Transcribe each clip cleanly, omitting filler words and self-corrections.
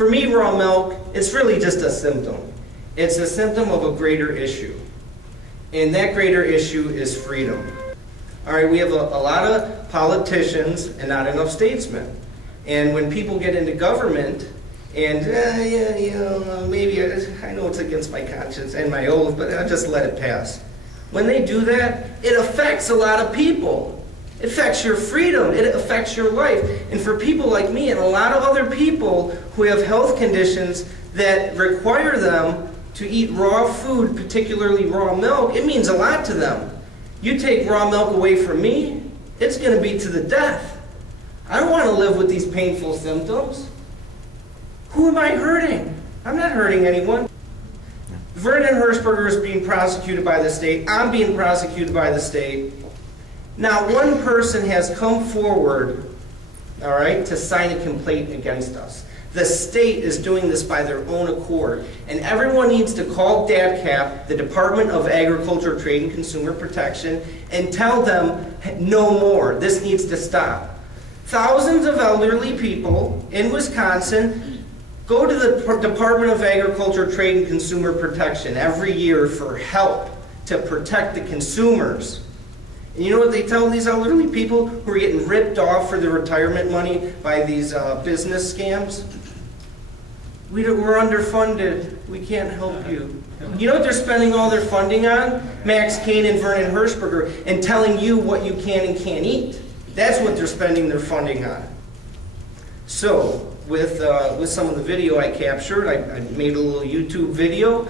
For me, raw milk, it's really just a symptom. It's a symptom of a greater issue. And that greater issue is freedom. All right, we have a lot of politicians and not enough statesmen. And when people get into government, and maybe I know it's against my conscience and my oath, but I'll just let it pass. When they do that, it affects a lot of people. It affects your freedom. It affects your life. And for people like me and a lot of other people who have health conditions that require them to eat raw food, particularly raw milk, it means a lot to them. You take raw milk away from me, it's going to be to the death. I don't want to live with these painful symptoms. Who am I hurting? I'm not hurting anyone. Vernon Hershberger is being prosecuted by the state. I'm being prosecuted by the state. Not one person has come forward, all right, to sign a complaint against us. The state is doing this by their own accord. And everyone needs to call DAPCAP, the Department of Agriculture, Trade, and Consumer Protection, and tell them no more. This needs to stop. Thousands of elderly people in Wisconsin go to the Department of Agriculture, Trade, and Consumer Protection every year for help to protect the consumers. And you know what they tell these elderly people who are getting ripped off for their retirement money by these business scams? We're underfunded. We can't help you. You know what they're spending all their funding on? Mack, Kane, and Vernon Hershberger, and telling you what you can and can't eat. That's what they're spending their funding on. So, with some of the video I captured, I made a little YouTube video.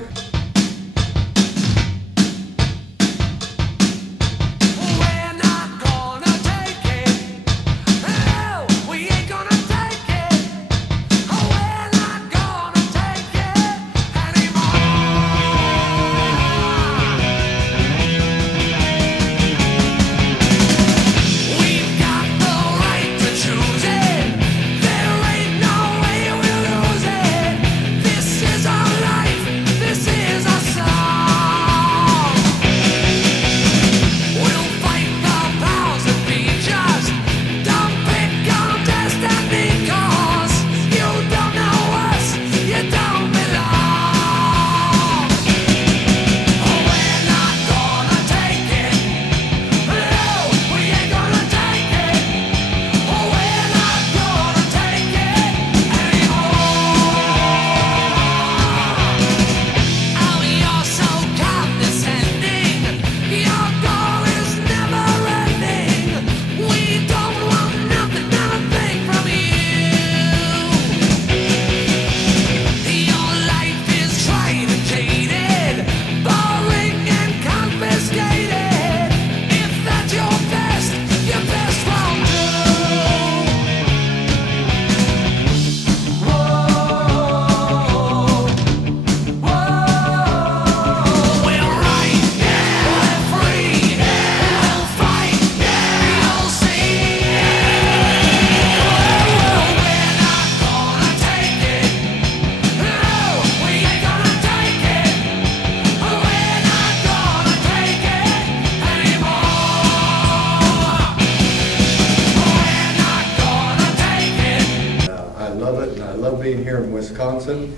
Here in Wisconsin,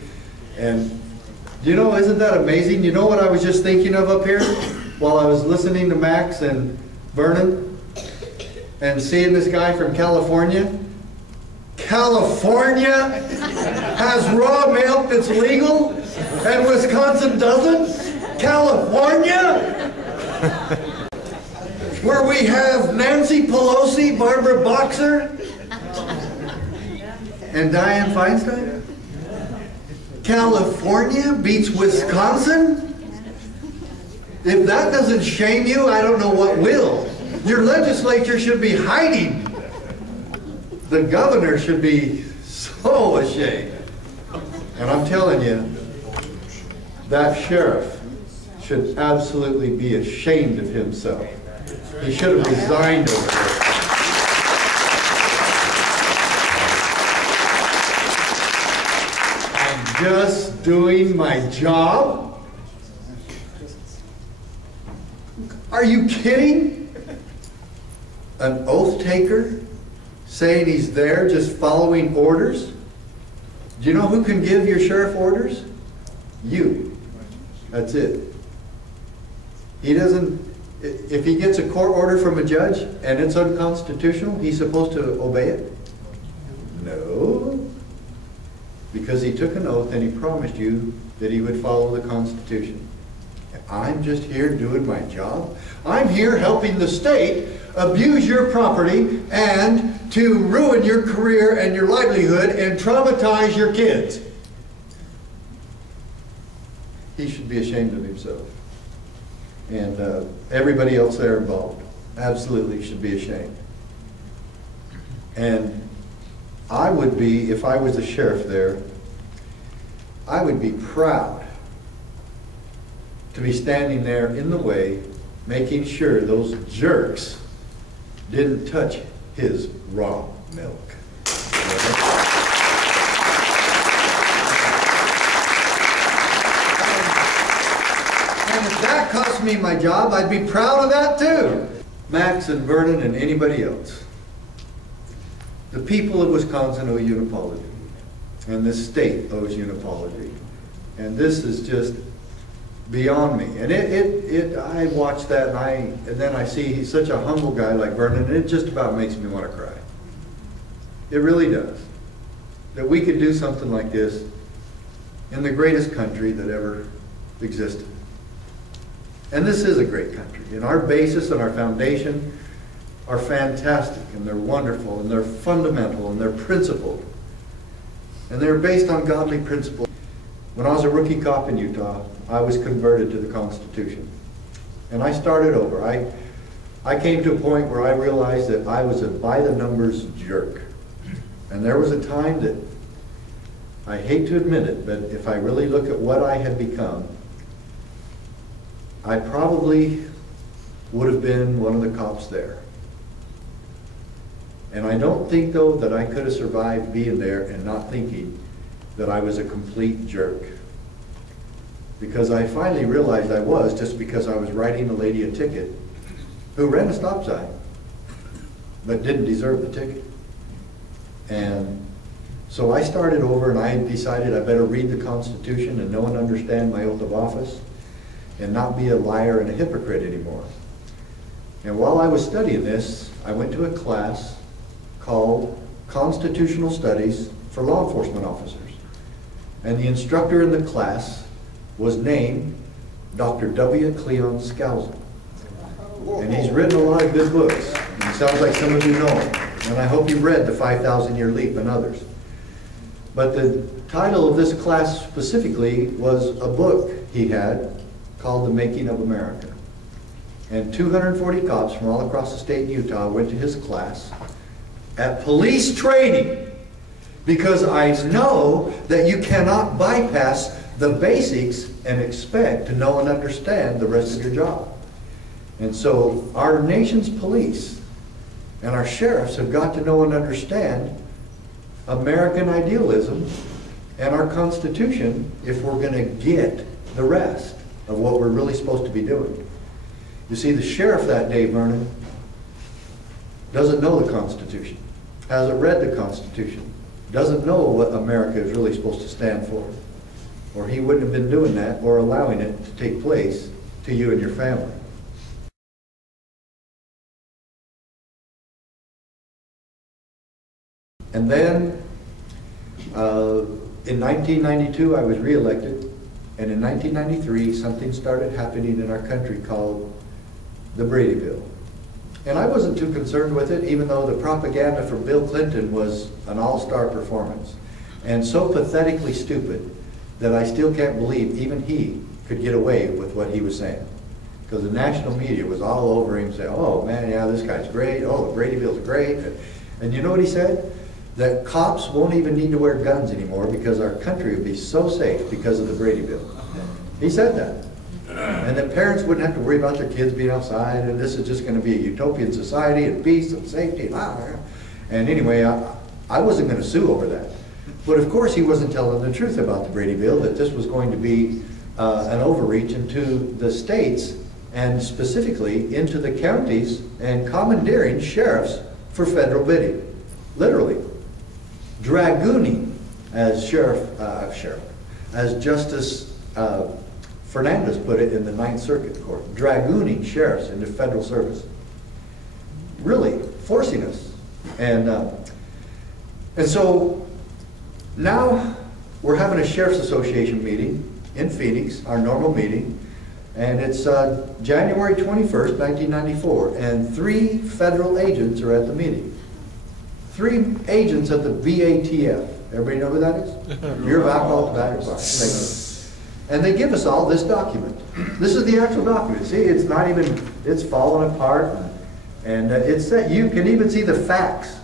and you know, isn't that amazing? You know what I was just thinking of up here while I was listening to Max and Vernon and seeing this guy from California? California has raw milk that's legal and Wisconsin doesn't? California? Where we have Nancy Pelosi, Barbara Boxer, and Dianne Feinstein? California beats Wisconsin? If that doesn't shame you, I don't know what will. Your legislature should be hiding. The governor should be so ashamed. And I'm telling you, that sheriff should absolutely be ashamed of himself. He should have resigned over there. Just doing my job? Are you kidding? An oath taker saying he's there just following orders? Do you know who can give your sheriff orders? You. That's it. He doesn't, if he gets a court order from a judge and it's unconstitutional, he's supposed to obey it? No. Because he took an oath and he promised you that he would follow the Constitution. I'm just here doing my job. I'm here helping the state abuse your property and to ruin your career and your livelihood and traumatize your kids. He should be ashamed of himself. And everybody else there involved absolutely should be ashamed. And I would be, if I was the sheriff there, I would be proud to be standing there in the way, making sure those jerks didn't touch his raw milk. And if that cost me my job, I'd be proud of that too. Max and Vernon and anybody else. The people of Wisconsin owe you an apology. And this state owes you an apology. And this is just beyond me. And I watch that and then I see he's such a humble guy like Vernon, and it just about makes me want to cry. It really does. That we could do something like this in the greatest country that ever existed. And this is a great country. And our basis and our foundation are fantastic, and they're wonderful, and they're fundamental, and they're principled. And they're based on godly principles. When I was a rookie cop in Utah, I was converted to the Constitution. And I started over. I came to a point where I realized that I was a by-the-numbers jerk. And there was a time that, I hate to admit it, but if I really look at what I had become, I probably would have been one of the cops there. And I don't think, though, that I could have survived being there and not thinking that I was a complete jerk. Because I finally realized I was, just because I was writing a lady a ticket who ran a stop sign, but didn't deserve the ticket. And so I started over, and I decided I better read the Constitution and know and understand my oath of office and not be a liar and a hypocrite anymore. And while I was studying this, I went to a class called Constitutional Studies for Law Enforcement Officers. And the instructor in the class was named Dr. W. Cleon Skousen. And he's written a lot of good books. And it sounds like some of you know him. And I hope you've read The 5,000-Year Leap and others. But the title of this class specifically was a book he had called The Making of America. And 240 cops from all across the state of Utah went to his class at police training, because I know that you cannot bypass the basics and expect to know and understand the rest of your job. And so our nation's police and our sheriffs have got to know and understand American idealism and our Constitution if we're going to get the rest of what we're really supposed to be doing. You see, the sheriff that day, Vernon, doesn't know the Constitution, hasn't read the Constitution, doesn't know what America is really supposed to stand for. Or he wouldn't have been doing that or allowing it to take place to you and your family. And then, in 1992, I was reelected. And in 1993, something started happening in our country called the Brady Bill. And I wasn't too concerned with it, even though the propaganda for Bill Clinton was an all-star performance. And so pathetically stupid that I still can't believe even he could get away with what he was saying. Because the national media was all over him saying, oh man, yeah, this guy's great, oh, the Brady Bill's great. And you know what he said? That cops won't even need to wear guns anymore because our country would be so safe because of the Brady Bill. He said that. And that parents wouldn't have to worry about their kids being outside, and this is just going to be a utopian society and peace and safety. And anyway, I wasn't going to sue over that. But of course he wasn't telling the truth about the Brady Bill, that this was going to be an overreach into the states and specifically into the counties and commandeering sheriffs for federal bidding. Literally. Dragooning as as Justice Fernandez put it in the Ninth Circuit Court, dragooning sheriffs into federal service. Really forcing us. And so now we're having a Sheriff's Association meeting in Phoenix, our normal meeting, and it's January 21st, 1994, and 3 federal agents are at the meeting. 3 agents at the BATF. Everybody know who that is? Bureau of Alcohol, Tobacco, Fire. And they give us all this document. This is the actual document. See, it's not even, it's falling apart. And it's that you can even see the fax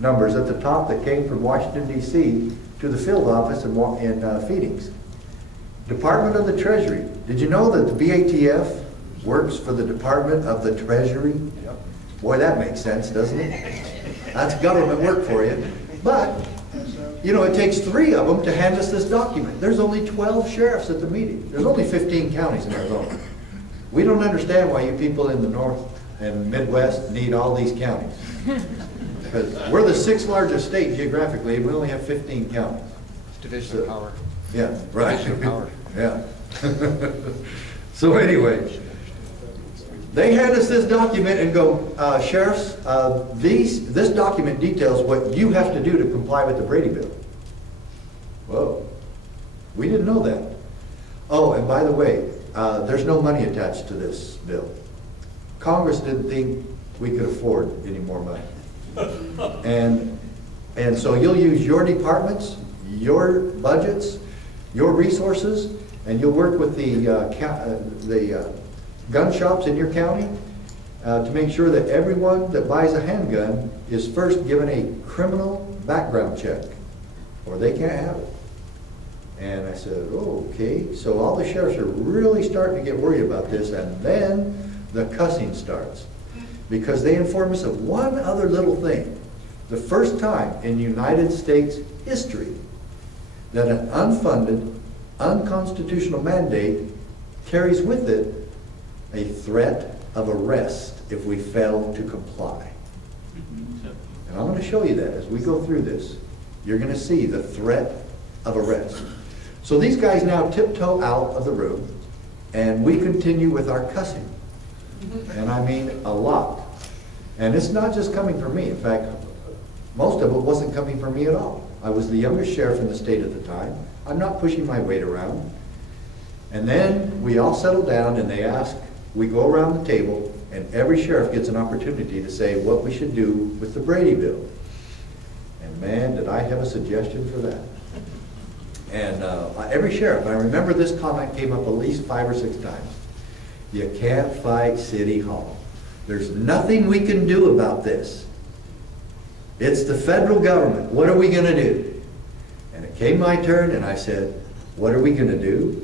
numbers at the top that came from Washington, D.C. to the field office in Phoenix. Department of the Treasury. Did you know that the BATF works for the Department of the Treasury? Yep. Boy, that makes sense, doesn't it? That's government work for you. But, you know, it takes 3 of them to hand us this document. There's only 12 sheriffs at the meeting. There's only 15 counties in Arizona. We don't understand why you people in the North and Midwest need all these counties. Because we're the 6th largest state geographically, and we only have 15 counties. It's division of power. Yeah, right. Division of power. Yeah. So anyway, they hand us this document and go, sheriffs, this document details what you have to do to comply with the Brady Bill. Whoa, we didn't know that. Oh, and by the way, there's no money attached to this bill. Congress didn't think we could afford any more money. And so you'll use your departments, your budgets, your resources, and you'll work with the gun shops in your county to make sure that everyone that buys a handgun is first given a criminal background check, or they can't have it. And I said, oh, okay. So all the sheriffs are really starting to get worried about this, and then the cussing starts. Because they inform us of one other little thing. The first time in United States history that an unfunded, unconstitutional mandate carries with it a threat of arrest if we fail to comply. And I'm going to show you that as we go through this. You're going to see the threat of arrest. So these guys now tiptoe out of the room, and we continue with our cussing. And I mean a lot. And it's not just coming from me. In fact, most of it wasn't coming from me at all. I was the youngest sheriff in the state at the time. I'm not pushing my weight around. And then we all settle down and they ask, we go around the table, and every sheriff gets an opportunity to say what we should do with the Brady Bill. And man, did I have a suggestion for that. And every sheriff, I remember this comment came up at least 5 or 6 times. You can't fight City Hall. There's nothing we can do about this. It's the federal government. What are we going to do? And it came my turn, and I said, what are we going to do?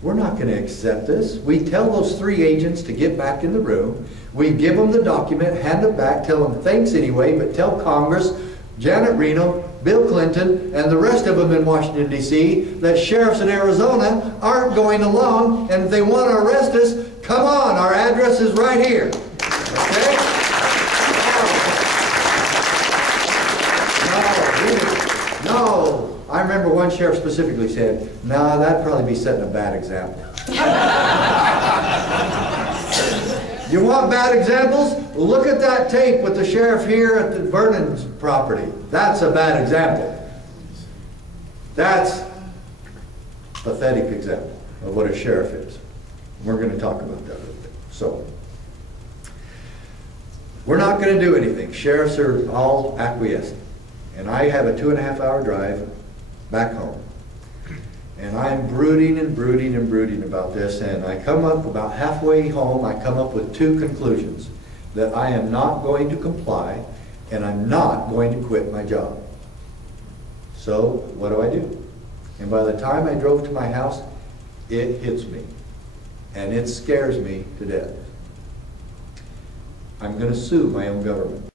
We're not going to accept this. We tell those 3 agents to get back in the room. We give them the document, hand it back, tell them thanks anyway, but tell Congress, Janet Reno, Bill Clinton, and the rest of them in Washington, D.C., that sheriffs in Arizona aren't going along, and if they want to arrest us, come on, our address is right here. Okay? No. I remember one sheriff specifically said, no, that'd probably be setting a bad example. You want bad examples? Look at that tape with the sheriff here at the Vernon's property. That's a bad example. That's a pathetic example of what a sheriff is. We're going to talk about that a little bit. So, we're not going to do anything. Sheriffs are all acquiescent. And I have a 2.5-hour drive back home. And I'm brooding and brooding and brooding about this, and I come up about halfway home, I come up with 2 conclusions. That I am not going to comply, and I'm not going to quit my job. So, what do? And by the time I drove to my house, it hits me. And it scares me to death. I'm going to sue my own government.